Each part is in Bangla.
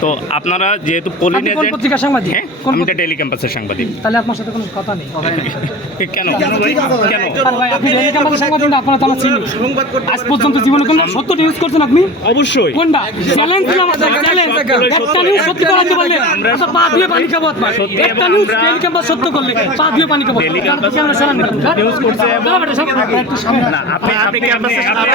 তো আপনারা যেহেতু কোন এজেন্ট পত্রিকার সাংবাদিক? হ্যাঁ? আমি পত্রিকা? ডেলি ক্যাম্পাসের সাংবাদিক। তাহলে আপনার সাথে কোনো কথা নেই। কেন? কেন? আপনি ডেইলি ক্যাম্পাসের সাংবাদিক না, আপনারা তো আমার চিনি। আজ পর্যন্ত জীবনে কোনো সত্য নিউজ করছেন আপনি? অবশ্যই। কোনটা? চ্যালেঞ্জ দিলাম আপনাকে, চ্যালেঞ্জ একটা নিউজ সত্যি করাতে পারলে আপনার পা দিয়ে পানি খাব আপনার। একটা নিউজ আমরা- ডেইলি ক্যাম্পাস সত্য করলে পা দিয়ে পানি খাব। ডেইলি ক্যাম্পাস ক্যামেরা সরান নিউজ করছে। না আপনি আপনি ক্যাম্পাসের সাংবাদিক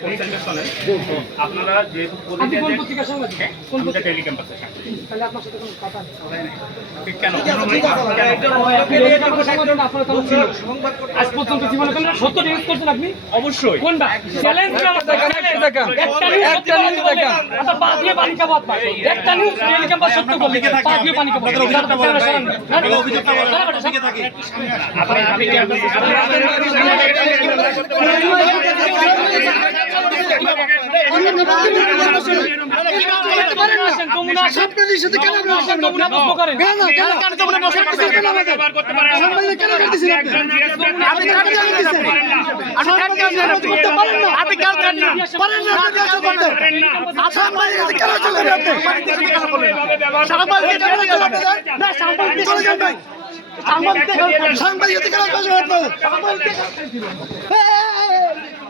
প্লিজ কনসেন্ট্রেট আপনারা যেহেতু আপনি কোন। আজ পর্যন্ত জীবনে কোনো সত্য নিউজ করছেন আপনি অবশ্যই কোনটা চ্যালেঞ্জ একটা নিউজ করাতে আপনার পা দিয়ে পানি খাব আপনার একটা নিউজ ডেইলি সত্য করলে পা দিয়ে পানি খাব। আপনি আপনি ক্যাম্পাসে যমুনা সাংবাদিক সাথে কেন? সাংবাদিক? সাংবাদিক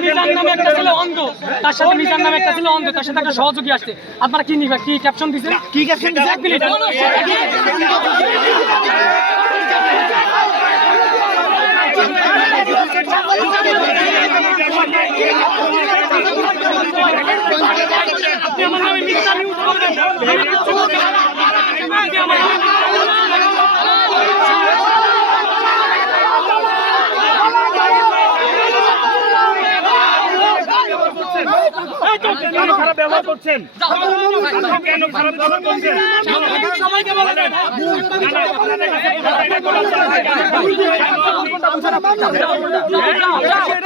মিজান নামে একটা ছিল অন্ধ। তার সাথে মিজান নামে একটা ছিল অন্ধ তার সাথে একটা সহযোগী আসছে আপনারা কি নিবে কি ক্যাপশন দিচ্ছেন কি ক্যাপশন দিছেন এক মিনিট আপনি আমার নামে মিথ্যা নিউজ করবেন আমি কিচ্ছু বলছি না। আপনি আমার কেন খারাপ ব্যবহার করছেন কেন খারাপ ব্যবহার করছেন? সবাইকে বলে দেন সাংবাদিকের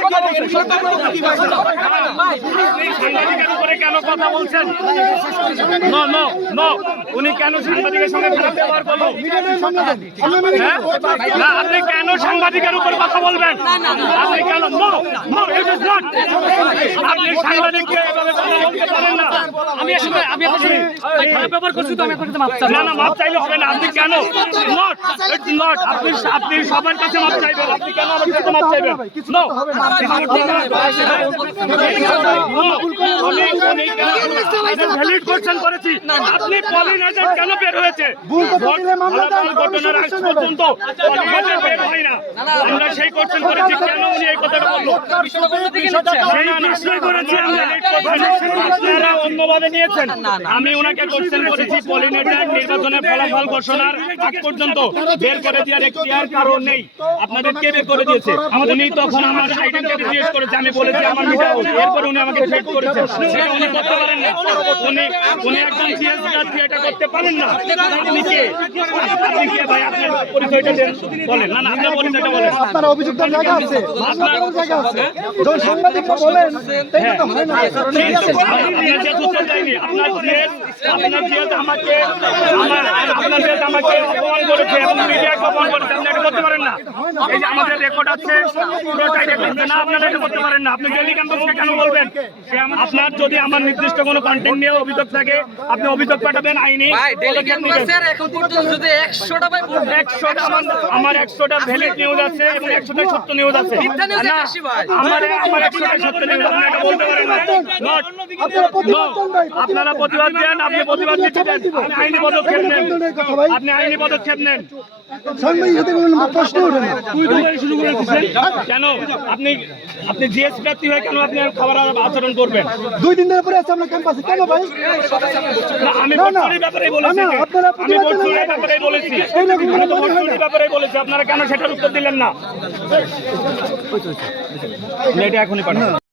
কেন কথা বলছেন উনি কেন হ্যাঁ? না আপনি কেন সাংবাদিকের উপর কথা বলবেন আপনি কেন আপনি সাংবাদিককে আপনি কেন নট নট আপনি আপনি সবার কাছে মাপ চাইবেন আপনি কেন আমার কাছে মাপ চাইবেন ভ্যালিড কোশ্চেন করেছি আপনি পলিনাইজার কেন বের হয়েছে ঘটনার আগ পর্যন্ত পলিনাইজার বের হয় না আমরা সেই কোশ্চেন করেছি কেন উনি এই কথাটা বলল সেই নিশ্চয় করেছি আমরা আপনারা অন্যভাবে নিয়েছেন আমি ওনাকে কোশ্চেন করেছি পলিনেটার নির্বাচনের ফলাফল ঘোষণার আগ পর্যন্ত বের করে দেওয়ার এখতিয়ার কারণ নেই আপনাদের কে বের করে দিয়েছে? উনি তখন আমার জিজ্ঞেস করেছে আমি বলেছি আমার মিটাও। এরপর উনি আমাকে থ্রেট করেছেন সেটা উনি করতে পারেন না। উনি উনি একজন সিএস প্রার্থী এটা করতে পারেন না। আপনি কে? আপনি কে ভাই? আপনার পরিচয়টা দেন। বলেন। না না আপনার পরিচয়টা বলেন। আপনার দেওয়ার জায়গা আছে। আপনারও জায়গা আছে। যখন সাংবাদিকরা বলেন তাই তো হয় না। আছে। আপনার দেয়নি আপনার আপনার যে আমাকে আমার আপনার যে আমাকে অপমান করেছে এবং মিডিয়াকে অপমান করেছে। আপনি এটা করতে পারেন না। এই যে আমাদের রেকর্ড আছে পুরোটাই রেকর্ড না। আপনারা এটা করতে পারেন না। আপনি ডেলি ক্যাম্পাসকে কেন বলবেন? আপনার যদি আমার নির্দিষ্ট কোনো কন্টেন্ট নিয়ে অভিযোগ থাকে আপনি অভিযোগ পাঠাবেন আইনি আমার একশোটা ভ্যালিড নিউজ আছে এবং একশোটা সত্য নিউজ আছে। মিথ্যা নিউজে না, বেশি ভাই। আমার আমার একশোটা সত্য নিউজ আপনি এটা বলতে পারেন আপনারা প্রতিবাদ দেন ভাই, আপনারা প্রতিবাদ দেন আপনি প্রতিবাদ দিতে দেন আইনি পদক্ষেপ নেন। আপনি আইনি পদক্ষেপ নেন। সাংবাদিক সাথে প্রশ্ন ওঠে না। তুই তো শুরু করে কেন? আপনি আপনি জিএস প্রার্থী হয়ে কেন আপনি খাবার আচরণ করবেন দুই দিন ধরে পরে আছে আমরা ক্যাম্পাসে কেন ভাই আমি। ভোটচুরির ব্যাপারে বলেছি আমি ভোটচুরির ব্যাপারে বলেছি আমি তো মনে হয় না। ভোটচুরির ব্যাপারে বলেছি আপনারা কেন সেটার উত্তর দিলেন না এটা এখনই পাঠান